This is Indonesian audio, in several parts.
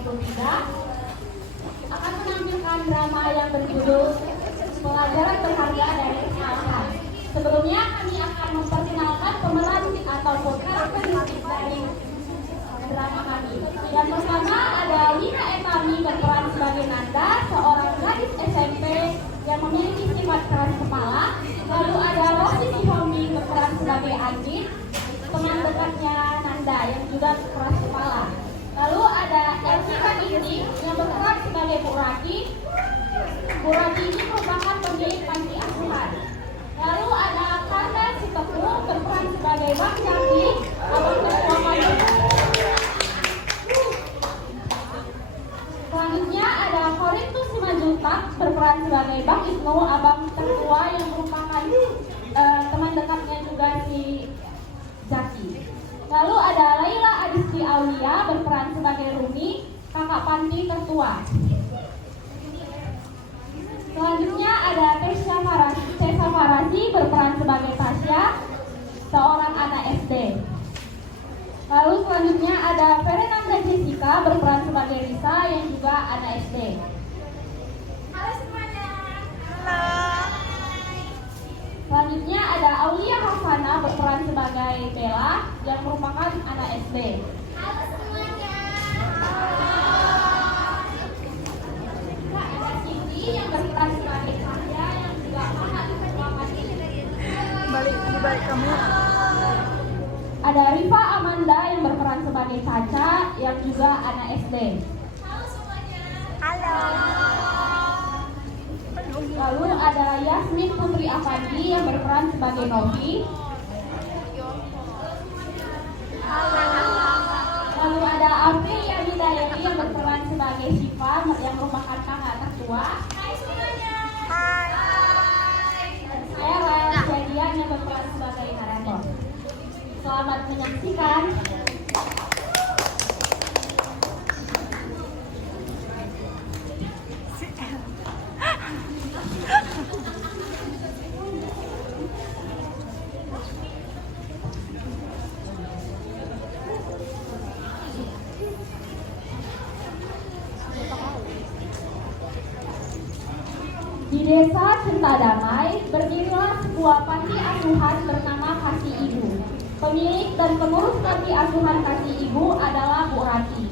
2023 akan menampilkan drama yang berjudul Pelajaran Berharga dari Kesalahan. Sebelumnya kami akan memperkenalkan pemeran ataupun karakteristik dari drama kami. Yang pertama ada Lina Etami berperan sebagai Nanda, seorang gadis SMP yang memiliki sifat keras kepala. Lalu ada Rosi Sihomi berperan sebagai Anjing, teman dekatnya Nanda yang juga keras kepala. Lalu ada Elvira Indi yang berperan sebagai Bu Rati. Bu Rati ini merupakan pemilik panti asuhan. Lalu ada Karna Sitepu berperan sebagai Bang Candi, abang ketua panti. Selanjutnya ada Korintus Simanjuntak berperan sebagai Bang Isnu, abang tertua yang merupakan teman dekatnya juga si Zaki. Lalu ada Laila Adisti Aulia berperan sebagai Rumi, kakak panti tertua. Selanjutnya ada Tessa Farasi berperan sebagai Tasya, seorang anak SD. Lalu selanjutnya ada Fernanda Jessica berperan sebagai Risa yang juga anak SD. Halo semuanya. Halo. Selanjutnya ada Aulia Hasana berperan sebagai Bella yang merupakan anak SD. Halo semuanya. Halo. Ada Cindy yang berperan sebagai Tasya yang juga anak ketua panti. Balik kamu. Ada Rifa Amanda yang berperan sebagai Caca yang juga anak SD. Halo semuanya. Halo. Lalu ada Yasmin Putri Afandi yang berperan sebagai Novi. Lalu ada Amelia Hidayati yang berperan sebagai Syifa yang merupakan kakak tertua. Hai semuanya. Hai. Dan saya Raya Jadian yang berperan sebagai narator. Selamat menyaksikan. Di desa Centadamai berdirilah sebuah panti asuhan bernama Kasih Ibu. Pemilik dan pengurus panti asuhan Kasih Ibu adalah Bu Rati.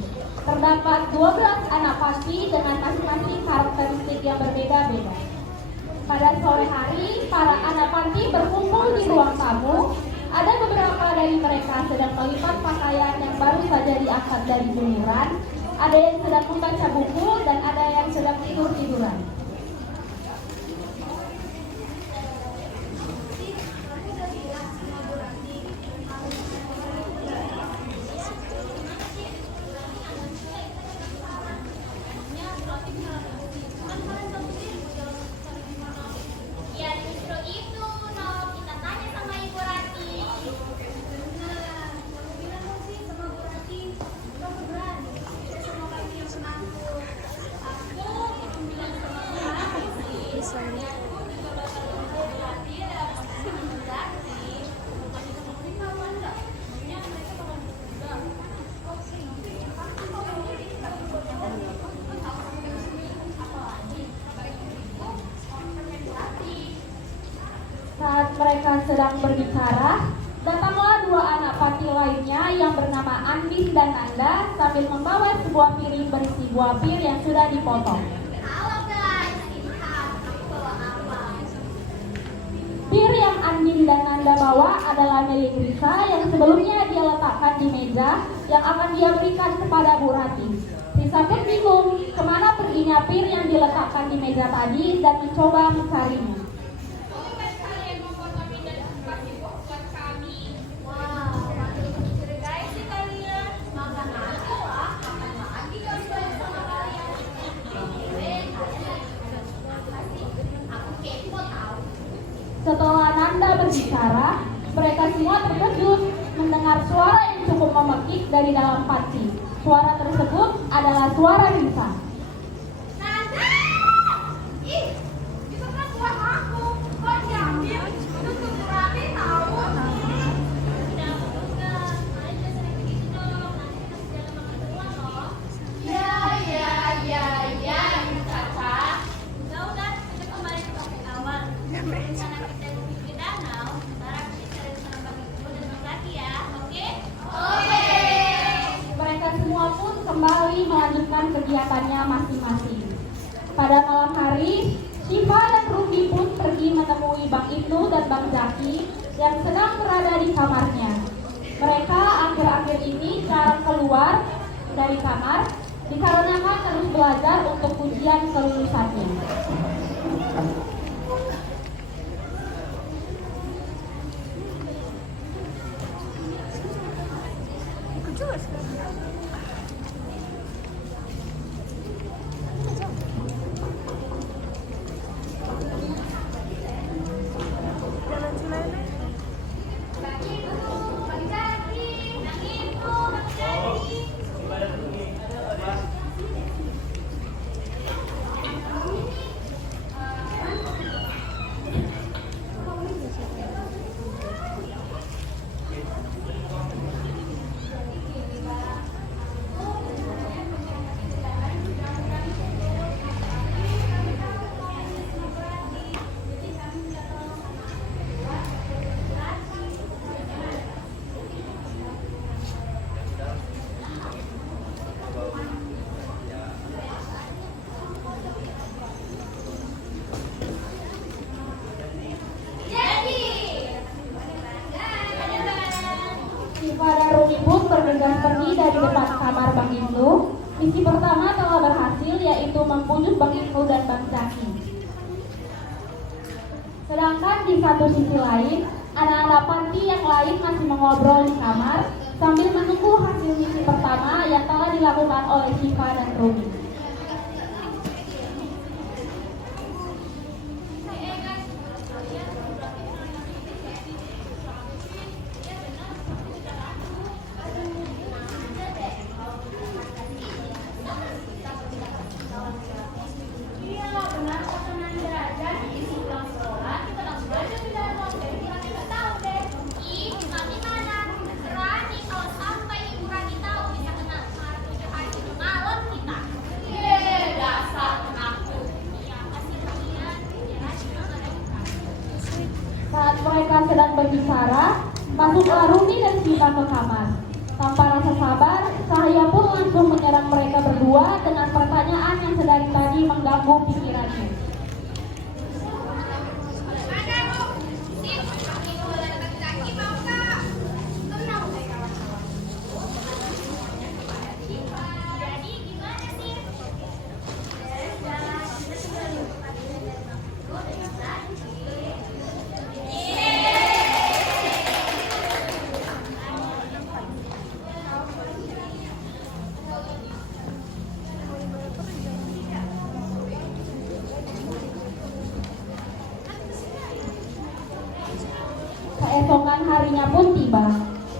Terdapat 12 anak panti dengan masing-masing karakteristik yang berbeda-beda. Pada sore hari, para anak panti berkumpul di ruang tamu. Ada beberapa dari mereka sedang melipat pakaian yang baru saja diangkat dari jemuran. Ada yang sedang membaca buku dan ada yang sedang tidur-tiduran. Saat mereka sedang berbicara, datanglah dua anak panti lainnya yang bernama Andin dan Nanda sambil membawa sebuah piring berisi buah pir yang sudah dipotong. Halo guys, lihat aku bawa apa? Pir yang Andin dan Nanda bawa adalah milik Risa yang sebelumnya dia letakkan di meja yang akan dia berikan kepada Bu Rati. Risa pun bingung kemana perginya pir yang diletakkan di meja tadi dan mencoba mencarinya. Setelah Nanda berbicara, mereka semua terkejut mendengar suara yang cukup memekik dari dalam panti. Suara tersebut adalah suara Risa. Nanda! Ih, itu kan buah aku. Kok diambil? Itu tuh berarti tahu. Ya, melanjutkan kegiatannya masing-masing. Pada malam hari, Syifa dan Rumi pun pergi menemui Bang Ibnu dan Bang Zaki yang sedang berada di kamarnya. Mereka akhir-akhir ini jarang keluar dari kamar dikarenakan terus belajar untuk ujian kelulusannya. Syifa dan Rumi pun bergegas pergi dari depan kamar Bang Ibnu. Misi pertama telah berhasil, yaitu membujuk Bang Ibnu dan Bang Zaki. Sedangkan di satu sisi lain, anak-anak panti yang lain masih mengobrol di kamar sambil menunggu hasil misi pertama yang telah dilakukan oleh Syifa dan Rumi. Saat mereka sedang berbicara, masuklah Rumi dan Syifa ke kamar. Tanpa rasa sabar, Cahaya pun langsung menyerang mereka berdua dengan pertanyaan yang sedari tadi mengganggu pikirannya. Keesokan harinya pun tiba.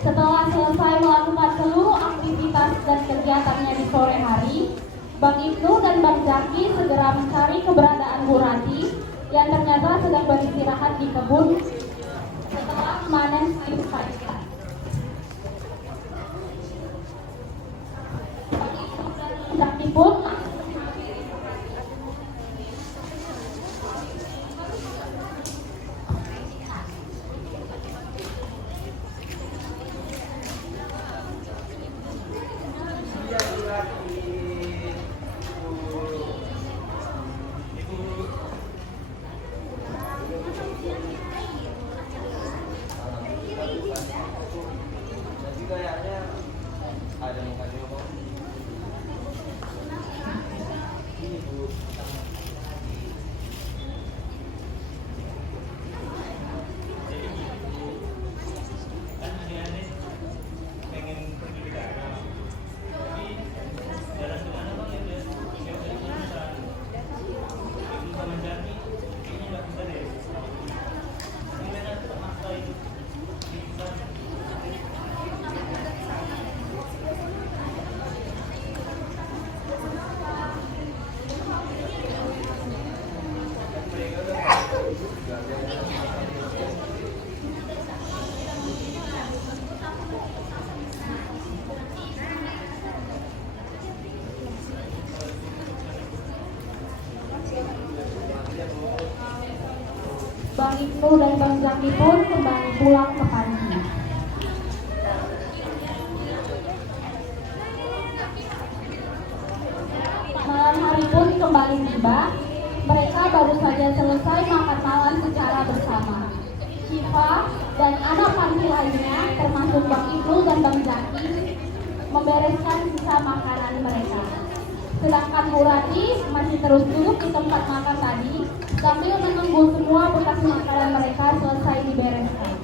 Setelah selesai melakukan seluruh aktivitas dan kegiatannya di sore hari, Bang Ibnu dan Bang Zaki segera mencari keberadaan Bu Rati yang ternyata sedang beristirahat di kebun setelah memanen sayur sayuran. Bang Ibnu dan Bang Zaki pun Bang Ibnu dan Bang Zaki pun kembali pulang ke panti. kembali tiba, mereka baru saja selesai makan malam secara bersama. Syifa dan anak panti lainnya, termasuk Bang Ibnu dan Bang Zaki, membereskan sisa makanan mereka. Sedangkan Bu Rati masih terus duduk di tempat makan tadi sambil menunggu semua bekas makanan mereka selesai dibereskan.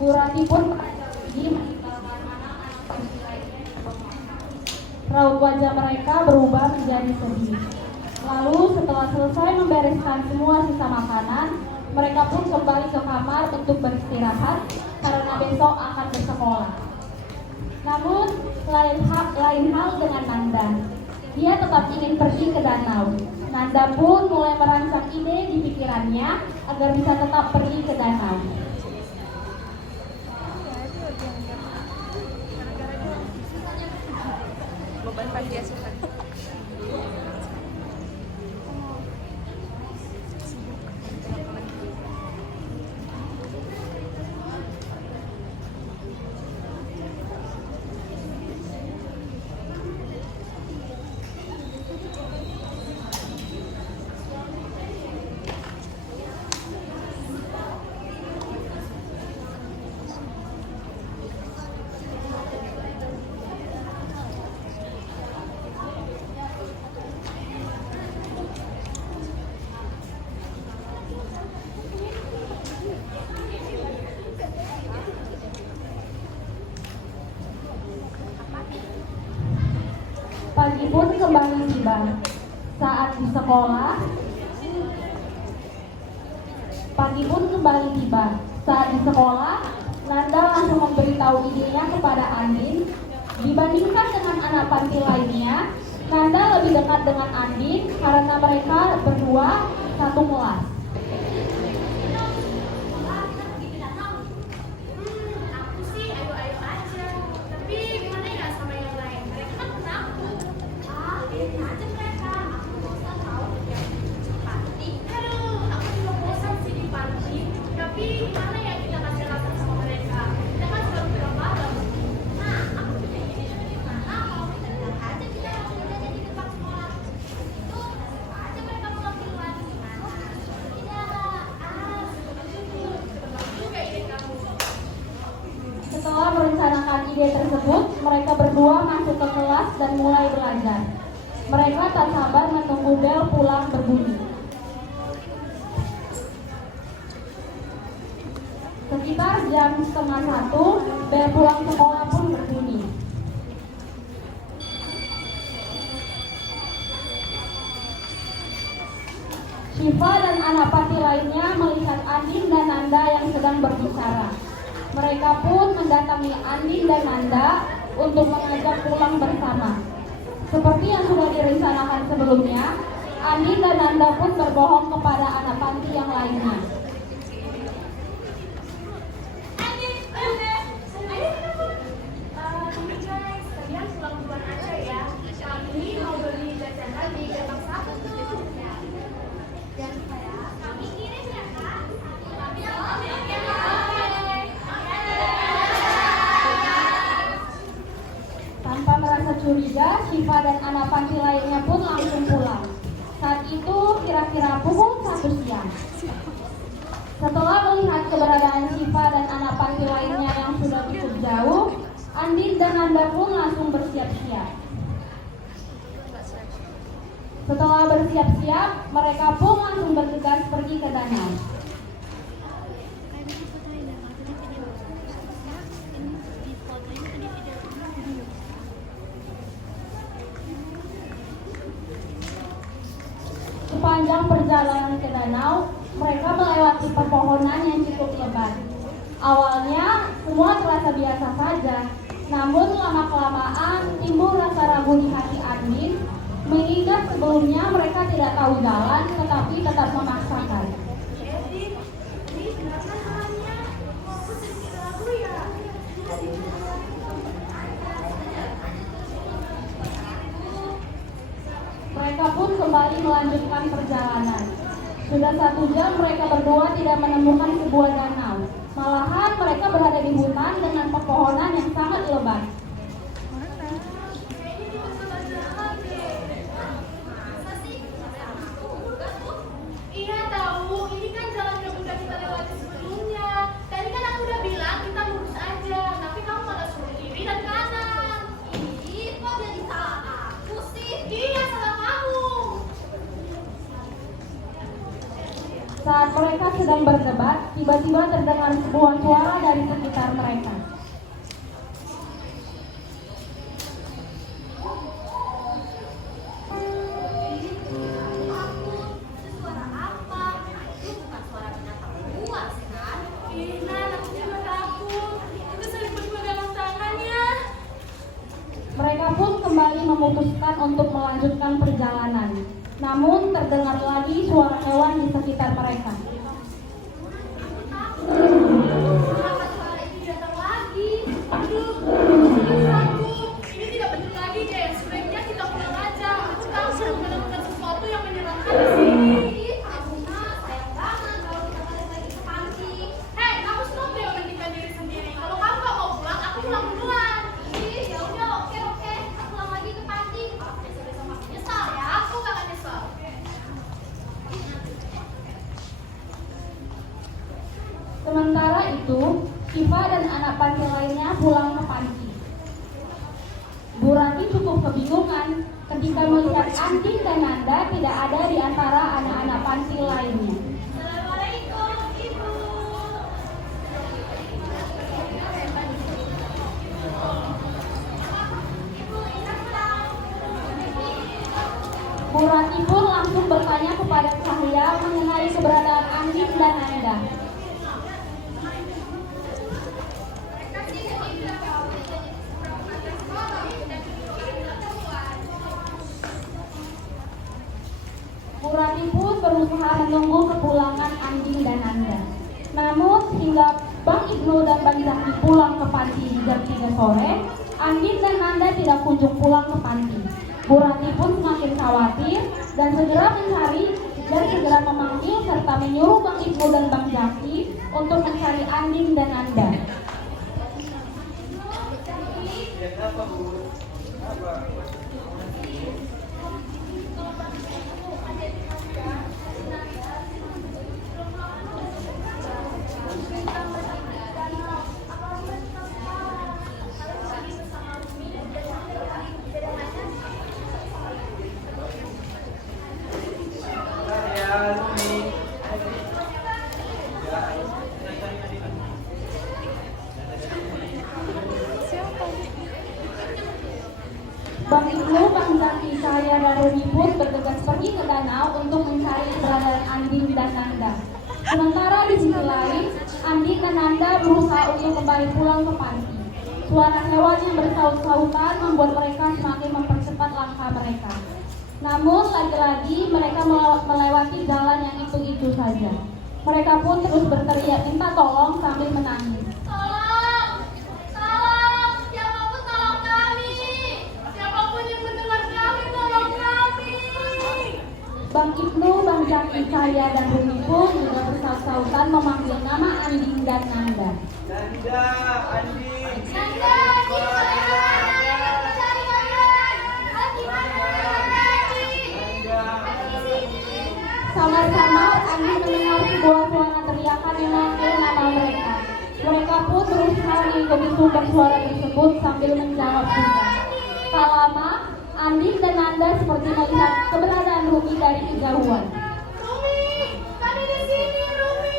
Bu Rati pun pergi meninggalkan anak-anak panti lainnya. Raut wajah mereka berubah menjadi sedih. Lalu setelah selesai membereskan semua sisa makanan, mereka pun kembali ke kamar untuk beristirahat karena besok akan bersekolah. Namun lain hal dengan Nanda. Dia tetap ingin pergi ke danau. Nanda pun mulai merancang ide di pikirannya agar bisa tetap pergi ke danau. Beban pagi asuhan. Pagi pun kembali tiba. Saat di sekolah, Nanda langsung memberitahu idenya kepada Andin. Dibandingkan dengan anak panti lainnya, Nanda lebih dekat dengan Andin karena mereka berdua satu kelas. Aku sih ayo-ayo aja. Tapi gimana ya sama yang lain? Mereka kan penakut. Biarin aja mereka. Aku bosan tahu yang panti. Aduh, aku juga bosan sih di panti. Tapi gimana ya kita kasih alasan sama mereka? Kita kan sudah pulang malam. Nah, aku punya ide. Gimana kalau kita bilang aja kita mau belajar di depan sekolah? Itu aja mereka mau ngambil lagi gimana? Tidak. Juga ide kamu. Setelah merencanakan ide tersebut, mereka berdua masuk ke kelas dan mulai belajar. Mereka tak sabar menunggu bel pulang berbunyi. Sekitar jam 12:30, bel pulang sekolah pun berbunyi. Syifa dan anak panti lainnya melihat Andin dan Nanda yang sedang berbicara. Mereka pun mendatangi Andin dan Nanda untuk mengajak pulang bersama. Seperti yang sudah direncanakan sebelumnya, Andin dan Nanda pun berbohong kepada anak panti yang lainnya. Ini guys, kalian pulang duluan aja ya. Kami mau beli jajanan di gerbang 1 tuh. Jangan lupa ya. Kami kirim ya kak. Kami Tanpa merasa curiga, Syifa dan anak panti lainnya pun langsung pulang. Saat itu kira-kira pukul 1 siang. Setelah melihat keberadaan Syifa dan anak panti lainnya yang sudah cukup jauh, Andin dan Nanda pun langsung bersiap-siap. Setelah bersiap-siap, mereka pun langsung bergegas pergi ke danau. Sepanjang perjalanan ke danau, mereka melewati pepohonan yang cukup lebat. Awalnya semua terasa biasa saja, namun lama-kelamaan timbul rasa ragu di hati Andin, mengingat sebelumnya mereka tidak tahu jalan tetapi tetap memaksakan. Edith, ini kenapa jalannya? Aku sedikit ragu ya. Mereka pun kembali melanjutkan perjalanan. Sudah 1 jam mereka berdua tidak menemukan sebuah danau. Malahan mereka berada di hutan dengan pepohonan yang sangat lebat. Kayaknya di sebelah jalan deh. Masa sih? Iya tahu, ini kan jalan yang udah kita lewati sebelumnya. Tadi kan aku udah bilang kita lurus aja, tapi kamu malah suruh kiri dan kanan. Ih, kok jadi salah aku sih? Iya, salah kamu. Saat mereka sedang berdebat, tiba-tiba terdengar sebuah suara dari sekitar mereka. Suara apa? Itu bukan suara binatang buas kan? Ina, aku juga takut. Kita saling berpegangan tangan ya. Mereka pun kembali memutuskan untuk melanjutkan perjalanan. Namun terdengar lagi suara hewan di sekitar mereka. Kenapa suara ini datang lagi? Aduh, ini tidak benar lagi deh. Sebaiknya kita pulang aja. Aku tahu sudah menemukan sesuatu yang menyeramkan di sini. Sayang banget kalau kita balik lagi ke panti. Hei, kamu semua mementingkan diri sendiri. Kalau kamu gak mau pulang, aku pulang duluan. Ya udah, oke. Aku pulang lagi ke panti. Kalau besok masih nyesal ya, aku gak akan nyesal. Sementara itu, Siva dan anak panti lainnya pulang ke panti. Bu Rati cukup kebingungan ketika melihat Andin dan Nanda tidak ada di antara anak-anak panti lainnya. Assalamualaikum, Ibu. Bu Rati pun langsung bertanya kepada Cahya mengenai keberadaan Andin dan Nanda. Bu Rati pun berusaha menunggu kepulangan Andin dan Nanda. Namun hingga Bang Ibnu dan Bang Zaki pulang ke panti di jam 3 sore, Andin dan Nanda tidak kunjung pulang ke panti. Bu Rati pun semakin khawatir dan segera mencari dan segera memanggil serta menyuruh Bang Ibnu dan Bang Zaki untuk mencari Andin dan Nanda. Bang Ibnu, Bang Zaki, saya dan Rudi pun bergegas pergi ke danau untuk mencari keberadaan Andin dan Nanda. Sementara di sisi lain, Andin dan Nanda berusaha untuk kembali pulang ke panti. Suara hewan yang bersaut-sautan membuat mereka semakin mempercepat langkah mereka. Namun lagi-lagi mereka melewati jalan yang itu-itu saja. Mereka pun terus berteriak minta tolong sambil menangis. Tolong! Tolong! Siapapun tolong kami! Siapapun yang mendengar kami, tolong kami! Bang Ibnu, Bang Zaki, saya dan Rumi pun juga bersaut-sautan memanggil nama Andin dan Nanda. Nanda, Andi. Nanda, cari makan! Gimana? Samar-samar Andin mendengar sebuah suara teriakan yang memanggil nama mereka. Mereka pun berusaha mengikuti sumber suara tersebut sambil menjawab juga. Tak lama, Andin dan Nanda seperti melihat keberadaan Rumi dari kejauhan. Rumi! Kami di sini, Rumi!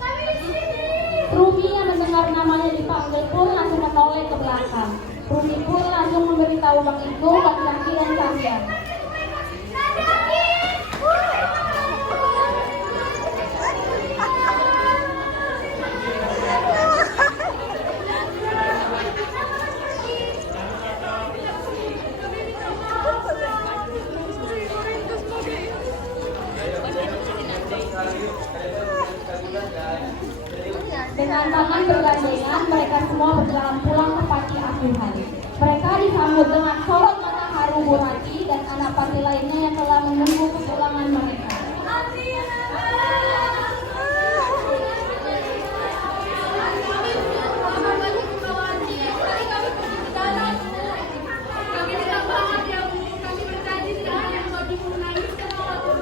Kami di sini! Rumi yang mendengar namanya dipanggil pun langsung menoleh ke belakang. Rumi pun langsung memberitahu Bang Ibnu, Bang Zaki dan Cahya. Nanda, tangan bergandengan, mereka semua berjalan pulang ke panti asuhan. Mereka disambut dengan sorot mata haru Bu Hati dan anak panti lainnya yang telah menunggu kepulangan mereka. Kami senang banget ya Bu, kami berjanji tidak hanya membagi menangis ke bawah.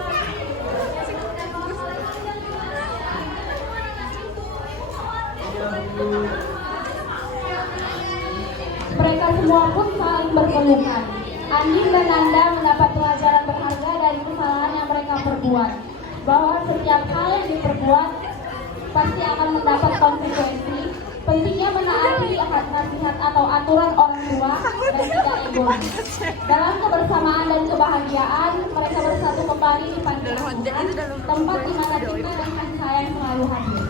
Mereka semua pun saling berpelukan. Andin dan Nanda mendapat pelajaran berharga dari kesalahan yang mereka perbuat, bahwa setiap hal yang diperbuat pasti akan mendapat konsekuensi. Pentingnya menaati nasihat atau aturan orang tua dan tidak egois. Dalam kebersamaan dan kebahagiaan, mereka bersatu kembali di panti asuhan, tempat di mana cinta dan kasih sayang selalu hadir.